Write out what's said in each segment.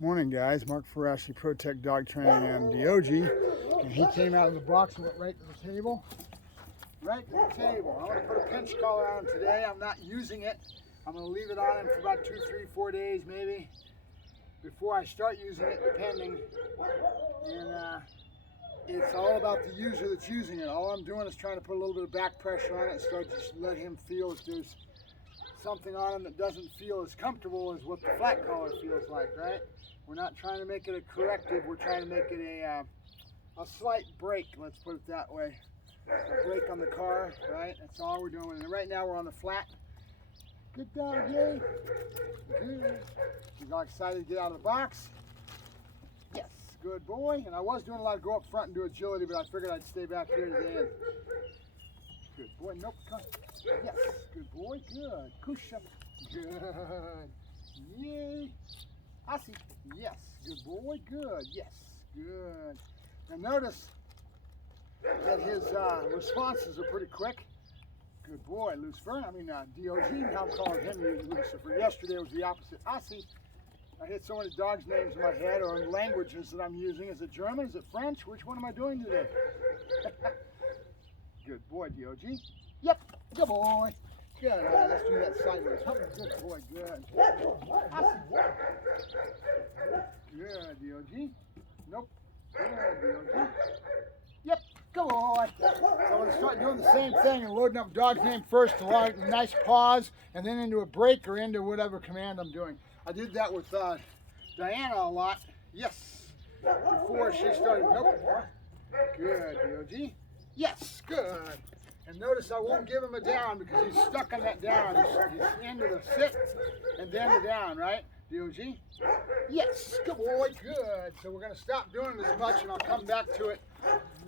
Morning guys, Mark Ferrasci, Protect Dog Training and DiOGi, and he came out of the box and went right to the table. Right to the table. I'm going to put a pinch collar on him today. I'm not using it. I'm going to leave it on him for about 2, 3, 4 days maybe before I start using it, depending. And it's all about the user that's using it. All I'm doing is trying to put a little bit of back pressure on it and start to let him feel if there's something on him that doesn't feel as comfortable as what the flat collar feels like, right? We're not trying to make it a corrective, we're trying to make it a slight break, let's put it that way. A break on the car, right? That's all we're doing. And right now we're on the flat. Good dog, yay. Good. He's all excited to get out of the box. Yes, good boy. And I was doing a lot of go up front and do agility, but I figured I'd stay back here to the end. Good boy, nope, come. Yes, good boy, good. Kusha, good. Yay. Asi, yes, good boy, good. Yes, good. Now notice that his responses are pretty quick. Good boy, Lucifer. DiOGi, now I'm calling him Lucifer. Yesterday was the opposite. Asi. I hit so many dogs' names in my head or in languages that I'm using. Is it German? Is it French? Which one am I doing today? Good boy, DiOGi. Yep, good boy. Good. All right, let's do that sideways. Good boy, good. Awesome. Good, DiOGi. Nope. Good, DiOGi. Yep, good boy. So I'm going to start doing the same thing and loading up dog's name first to like a nice pause and then into a break or into whatever command I'm doing. I did that with Diana a lot. Yes. Before she started. Nope. Good, DiOGi. Yes, good. And notice I won't give him a down because he's stuck on that down. He's into the sit and then the down, right? DiOGi? Yes, good boy, good. So we're going to stop doing it as much and I'll come back to it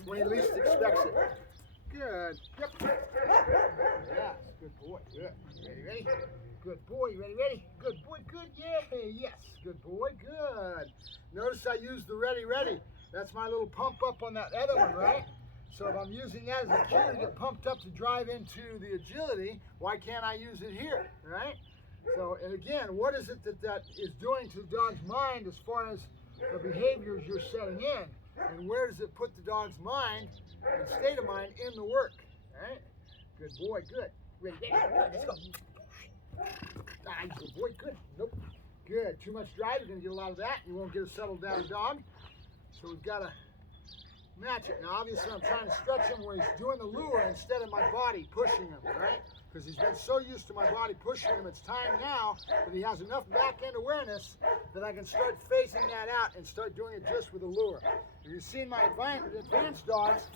when he least expects it. Good. Yep. Yes, good boy, good. Ready? Good boy, ready? Good boy, good, yay, yes. Good boy, good. Notice I use the ready. That's my little pump up on that other one, right? So if I'm using that as a cue to get pumped up to drive into the agility, why can't I use it here, right? So, and again, what is it that is doing to the dog's mind as far as the behaviors you're setting in? And where does it put the dog's mind and state of mind in the work, right? Good boy, good. Ready, good, let's go. Good boy, good. Nope. Good. Too much drive, you're going to get a lot of that. You won't get a settled down dog. So we've got to match it. Now obviously I'm trying to stretch him where he's doing the lure instead of my body pushing him, right? Because he's been so used to my body pushing him, it's time now that he has enough back end awareness that I can start phasing that out and start doing it just with a lure. If you've seen my advanced dogs,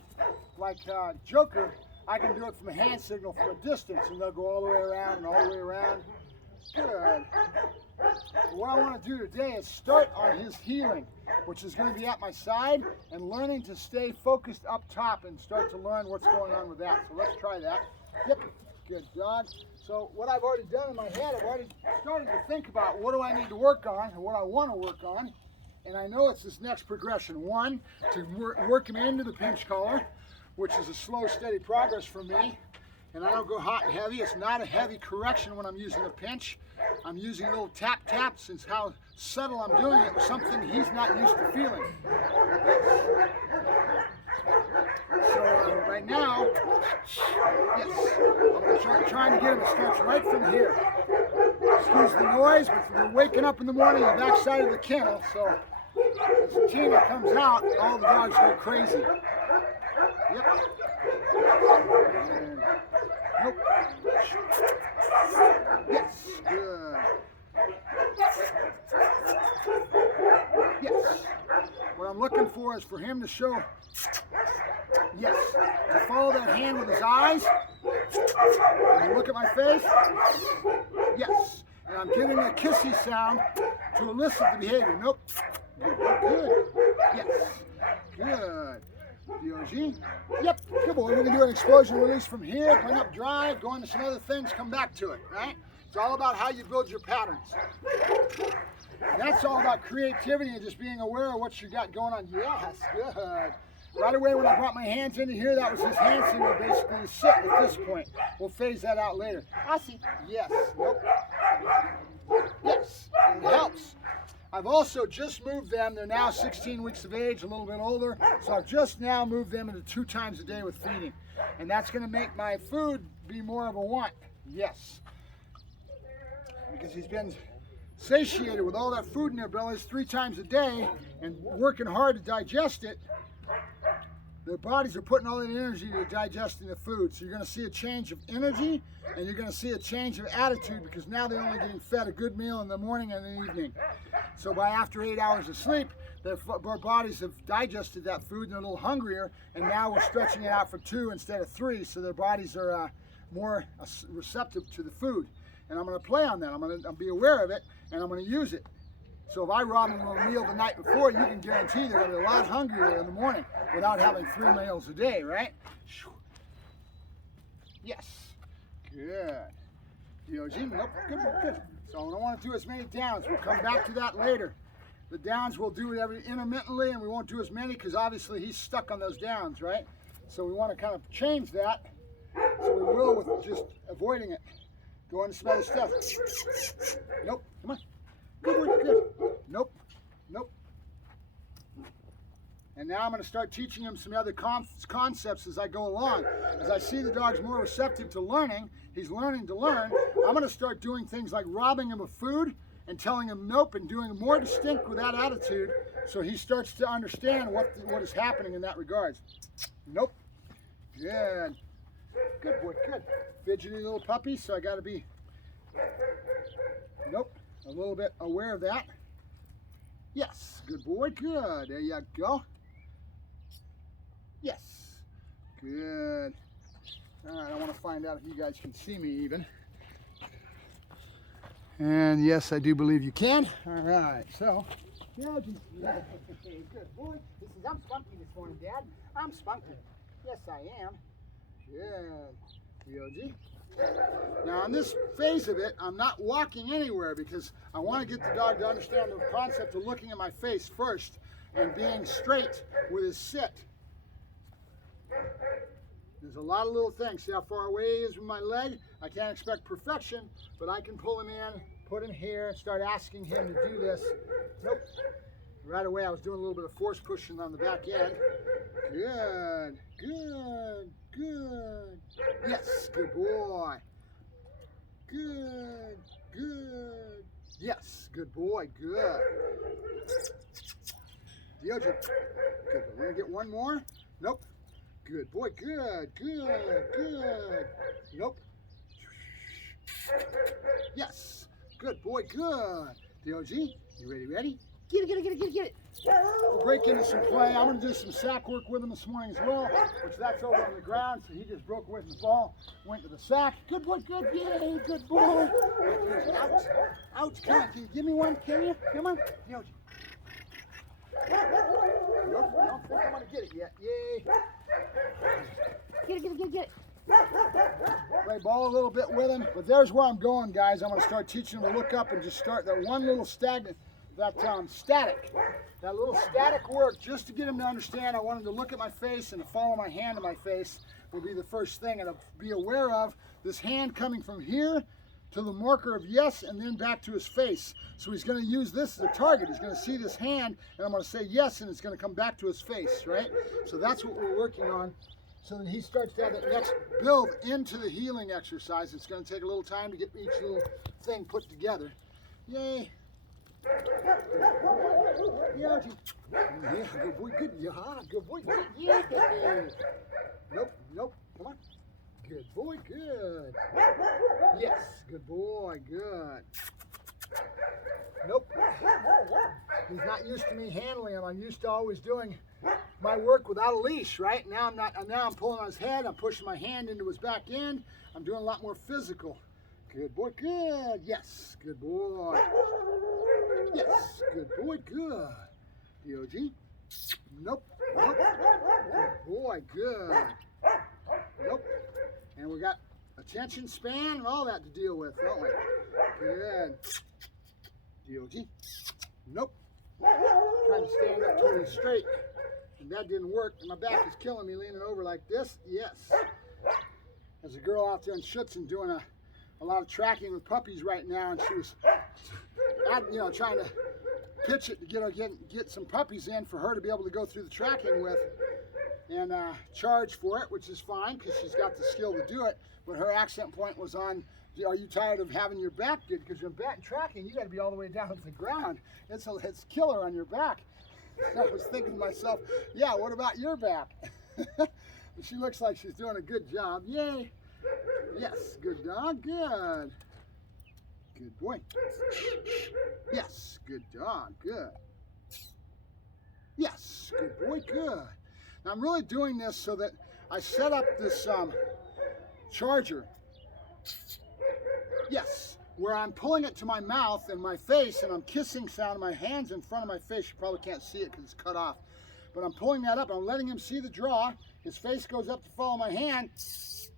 like Joker, I can do it from a hand signal from a distance and they'll go all the way around and all the way around. Good. What I want to do today is start on his healing, which is going to be at my side, and learning to stay focused up top and start to learn what's going on with that. So let's try that. Yep, good dog. So what I've already done in my head, I've already started to think about what do I need to work on and what I want to work on. And I know it's this next progression. One, to work him into the pinch collar, which is a slow, steady progress for me. And I don't go hot and heavy. It's not a heavy correction when I'm using a pinch. I'm using a little tap, since how subtle I'm doing it, something he's not used to feeling. So right now, yes, I'm trying to get him to stretch right from here. Excuse the noise, but we're waking up in the morning on the back side of the kennel, so as the Tina comes out, all the dogs go crazy. Yep. Nope. Yes, good. Yes. What I'm looking for is for him to show, yes, to follow that hand with his eyes, and look at my face, yes. And I'm giving a kissy sound to elicit the behavior. Nope. Good. Yes. Good. DiOGi. Yep, good boy. We're going to do an explosion release from here, bring up drive, go into some other things, come back to it, right? It's all about how you build your patterns. And that's all about creativity and just being aware of what you got going on. Yes, good. Right away when I brought my hands into here, that was his hand signal basically to sit at this point. We'll phase that out later. I see. Yes. Nope. Yes. And it helps. I've also just moved them. They're now 16 weeks of age, a little bit older. So I've just now moved them into 2 times a day with feeding. And that's going to make my food be more of a want. Yes. Because he's been satiated with all that food in their bellies 3 times a day and working hard to digest it. Their bodies are putting all that energy to digesting the food. So you're going to see a change of energy, and you're going to see a change of attitude, because now they're only getting fed a good meal in the morning and in the evening. So by after 8 hours of sleep, their bodies have digested that food and they're a little hungrier, and now we're stretching it out for 2 instead of 3, so their bodies are more receptive to the food. And I'm going to play on that. I'm going to be aware of it, and I'm going to use it. So if I rob them of a meal the night before, you can guarantee they're going to be a lot hungrier in the morning without having 3 meals a day, right? Yes. Good. DiOGi, nope, good, good. So I don't want to do as many downs. We'll come back to that later. The downs we'll do intermittently, and we won't do as many because obviously he's stuck on those downs, right? So we want to kind of change that. So we will with just avoiding it. Go on to smell the stuff. Nope, come on. Good, good. Nope, nope. And now I'm going to start teaching him some other concepts as I go along. As I see the dog's more receptive to learning, he's learning to learn, I'm going to start doing things like robbing him of food and telling him nope and doing more distinct with that attitude, so he starts to understand what is happening in that regards. Nope. Good. Good boy, good. Fidgety little puppy, so I got to be, nope, a little bit aware of that. Yes, good boy, good. There you go. Yes, good. All right, I want to find out if you guys can see me even. And yes, I do believe you can. All right, so, DiOGi. Good boy. I'm spunky this morning, Dad. I'm spunky. Yes, I am. Good. DiOGi. Now, on this phase of it, I'm not walking anywhere because I want to get the dog to understand the concept of looking at my face first and being straight with his sit. There's a lot of little things. See how far away he is with my leg? I can't expect perfection, but I can pull him in, put him here, and start asking him to do this. Nope. Right away, I was doing a little bit of force pushing on the back end. Good, good, good. Yes, good boy. Good, good. Yes, good boy, good. DiOGi. Good. We're going to get one more. Nope. Good boy, good, good, good. Nope. Yes, good boy, good. DiOGi, you ready? Get it. We'll break into some play. I'm going to do some sack work with him this morning as well, which that's over on the ground, so he just broke away from the ball, went to the sack. Good boy, good, yay, good boy. Out, out, come on, can you give me one, can you? Come on, DiOGi. Nope, I don't think I'm going to get it yet, yay. Get it. Play ball a little bit with him, but there's where I'm going, guys. I'm going to start teaching him to look up and just start that one little static, that little static work, just to get him to understand. I want him to look at my face and to follow my hand to my face will be the first thing, and to be aware of this hand coming from here to the marker of yes, and then back to his face. So he's going to use this as a target. He's going to see this hand, and I'm going to say yes, and it's going to come back to his face, right? So that's what we're working on, so that he starts to have that next build into the healing exercise. It's going to take a little time to get each little thing put together. Yay. DiOGi. Yeah, good boy, good. Yeah, good boy, good. Yeah. Nope. Come on. Good boy, good. Yes, good boy, good. Nope. He's not used to me handling him. I'm used to always doing my work without a leash, right? Now I'm not. Now I'm pulling on his head. I'm pushing my hand into his back end. I'm doing a lot more physical. Good boy, good. Yes, good boy. Yes, good boy, good. DiOGi. Nope. Good boy, good. Nope. And we got attention span and all that to deal with, don't we? Good. DiOGi. Nope. Trying to stand up totally straight. And that didn't work. And my back is killing me leaning over like this. Yes. There's a girl out there in Schutzen doing a a lot of tracking with puppies right now, and she was, trying to pitch it to get some puppies in for her to be able to go through the tracking with and charge for it, which is fine because she's got the skill to do it. But her accent point was on, are you tired of having your back good? Because your back tracking, you got to be all the way down to the ground. It's killer on your back. So I was thinking to myself, yeah, what about your back? She looks like she's doing a good job. Yay. Yes, good dog, good. Good boy. Yes, good dog, good. Yes, good boy, good. Now I'm really doing this so that I set up this charger. Yes, where I'm pulling it to my mouth and my face, and I'm kissing sound my hands in front of my face. You probably can't see it because it's cut off. But I'm pulling that up. I'm letting him see the draw. His face goes up to follow my hand.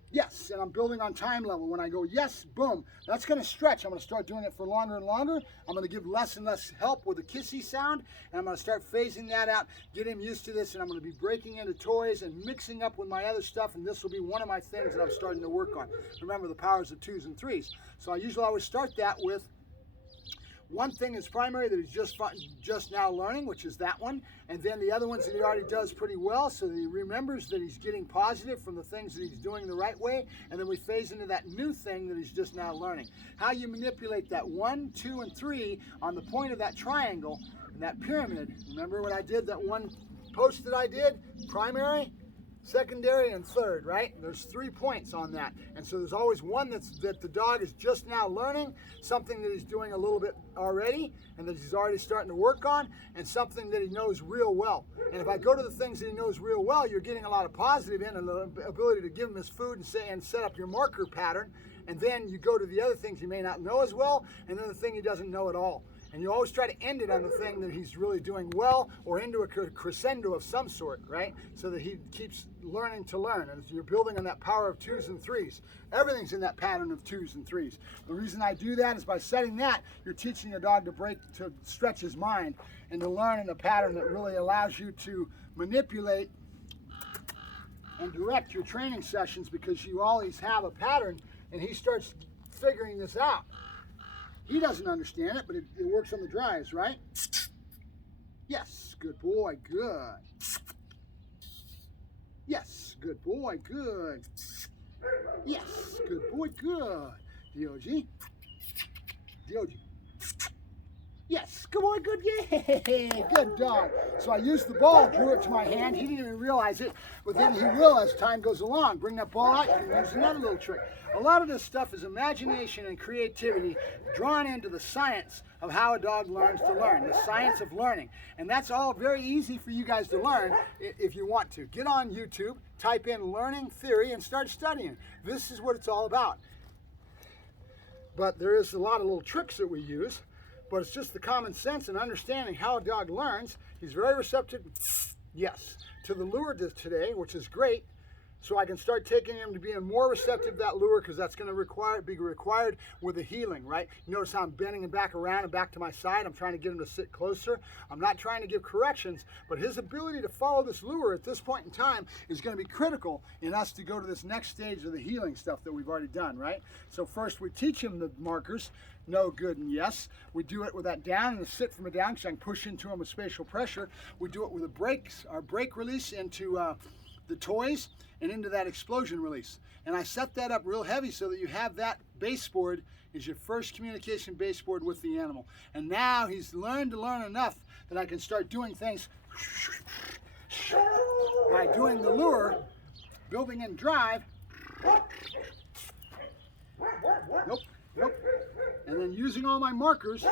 Yes, and I'm building on time level. When I go yes, boom, that's going to stretch. I'm going to start doing it for longer and longer. I'm going to give less and less help with the kissy sound, and I'm going to start phasing that out, get him used to this, and I'm going to be breaking into toys and mixing up with my other stuff, and this will be one of my things that I'm starting to work on. Remember the powers of 2s and 3s. So I usually always start that with one thing is primary that he's just now learning, which is that one, and then the other ones that he already does pretty well, so that he remembers that he's getting positive from the things that he's doing the right way, and then we phase into that new thing that he's just now learning. How you manipulate that 1, 2, and 3 on the point of that triangle and that pyramid. Remember what I did, that one post that I did? Primary, secondary, and third, right? There's 3 points on that. And so there's always one that the dog is just now learning, something that he's doing a little bit already, and that he's already starting to work on, and something that he knows real well. And if I go to the things that he knows real well, you're getting a lot of positive in and the ability to give him his food and set up your marker pattern. And then you go to the other things he may not know as well, and then the thing he doesn't know at all. And you always try to end it on the thing that he's really doing well, or into a crescendo of some sort, right? So that he keeps learning to learn. And you're building on that power of 2s and 3s. Everything's in that pattern of 2s and 3s. The reason I do that is by setting that, you're teaching a dog to stretch his mind and to learn in a pattern that really allows you to manipulate and direct your training sessions, because you always have a pattern, and he starts figuring this out. He doesn't understand it, but it works on the drives, right? Yes, good boy, good. Yes, good boy, good. Yes, good boy, good. DiOGi. DiOGi. Yes, good boy, good, yay, good dog. So I used the ball, drew it to my hand. He didn't even realize it, but then he will as time goes along. Bring that ball out, you can use another little trick. A lot of this stuff is imagination and creativity drawn into the science of how a dog learns to learn, the science of learning. And that's all very easy for you guys to learn if you want to. Get on YouTube, type in learning theory, and start studying. This is what it's all about. But there is a lot of little tricks that we use. But it's just the common sense and understanding how a dog learns. He's very receptive, yes, to the lure today, which is great. So I can start taking him to being more receptive to that lure, because that's going to be required with the heeling, right? You notice how I'm bending him back around and back to my side. I'm trying to get him to sit closer. I'm not trying to give corrections, but his ability to follow this lure at this point in time is going to be critical in us to go to this next stage of the heeling stuff that we've already done, right? So first we teach him the markers, no, good, and yes. We do it with that down and a sit from a down, because I can push into him with spatial pressure. We do it with the brakes, our brake release into the toys and into that explosion release. And I set that up real heavy so that you have that baseboard is your first communication baseboard with the animal. And now he's learned to learn enough that I can start doing things by doing the lure, building in drive. Nope, nope. And then using all my markers.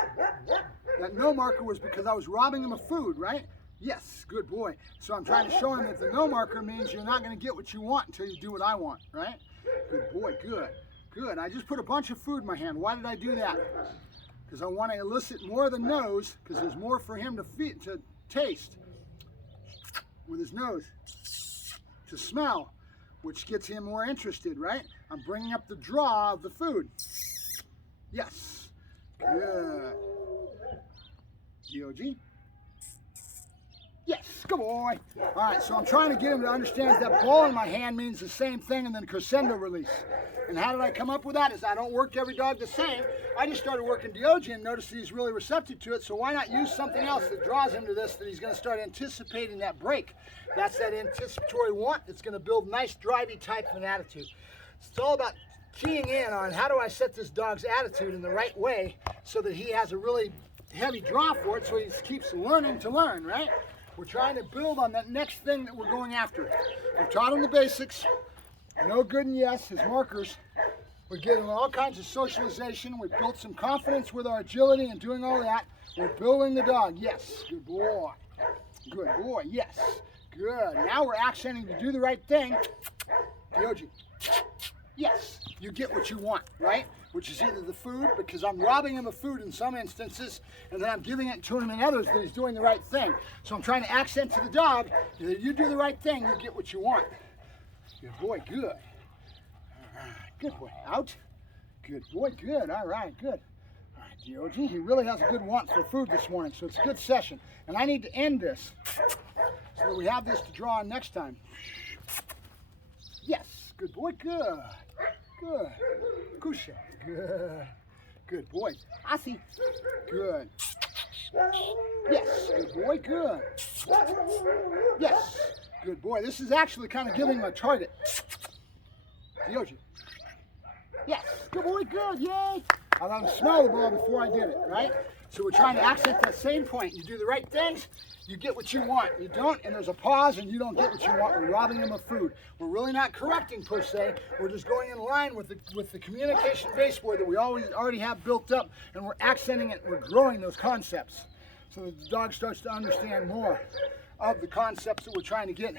That no marker was because I was robbing him of food, right? Yes, good boy. So I'm trying to show him that the no marker means you're not going to get what you want until you do what I want, right? Good boy, good, good. I just put a bunch of food in my hand. Why did I do that? Because I want to elicit more of the nose, because there's more for him to taste with his nose, to smell, which gets him more interested, right? I'm bringing up the draw of the food. Yes, good. DiOGi. Yes, good boy. All right, so I'm trying to get him to understand that ball in my hand means the same thing, and then crescendo release. And how did I come up with that? Is I don't work every dog the same. I just started working DiOGi and noticed that he's really receptive to it, so why not use something else that draws him to this, that he's going to start anticipating that break. That's that anticipatory want that's going to build nice drivey type of an attitude. It's all about keying in on how do I set this dog's attitude in the right way so that he has a really heavy draw for it, so he keeps learning to learn, right? We're trying to build on that next thing that we're going after. We've taught him the basics. No, good, and yes, his markers. We're getting all kinds of socialization. We've built some confidence with our agility and doing all that. We're building the dog. Yes, good boy. Good boy, yes. Good. Now we're accenting to do the right thing. DiOGi. Yes, you get what you want, right? Which is either the food, because I'm robbing him of food in some instances, and then I'm giving it to him in others that he's doing the right thing. So I'm trying to accent to the dog that you do the right thing, you get what you want. Good boy, good. All right, good boy. Out. Good boy, good. All right, good. All right, DiOGi, he really has a good want for food this morning, so it's a good session. And I need to end this so that we have this to draw on next time. Yes, good boy, good. Good. Kusha. Good. Good boy. I see. Good. Yes. Good boy. Good. Yes. Good boy. This is actually kind of giving him a target. DiOGi. Yes. Good boy. Good. Yay. I let him smell the ball before I did it, right? So we're trying to accent that same point. You do the right things, you get what you want. You don't, and there's a pause, and you don't get what you want. We're robbing him of food. We're really not correcting per se. We're just going in line with the communication baseboard that we already have built up, and we're accenting it. We're growing those concepts so that the dog starts to understand more of the concepts that we're trying to get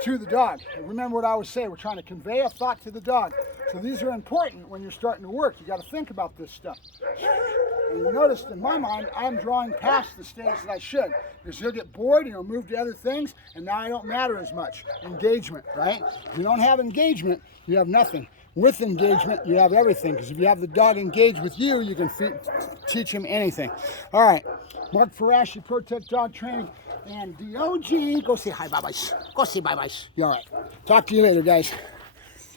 to the dog. And remember what I always say, we're trying to convey a thought to the dog. So these are important when you're starting to work. You got to think about this stuff. And you notice in my mind, I'm drawing past the stage that I should, because he'll get bored and he'll move to other things, and now I don't matter as much. Engagement, right? If you don't have engagement, you have nothing. With engagement, you have everything, because if you have the dog engaged with you, you can teach him anything. All right, Mark Ferrasci, Protect Dog Training, and DiOGi. Go say hi, bye-byes. Go say bye-byes. You all right. Talk to you later, guys.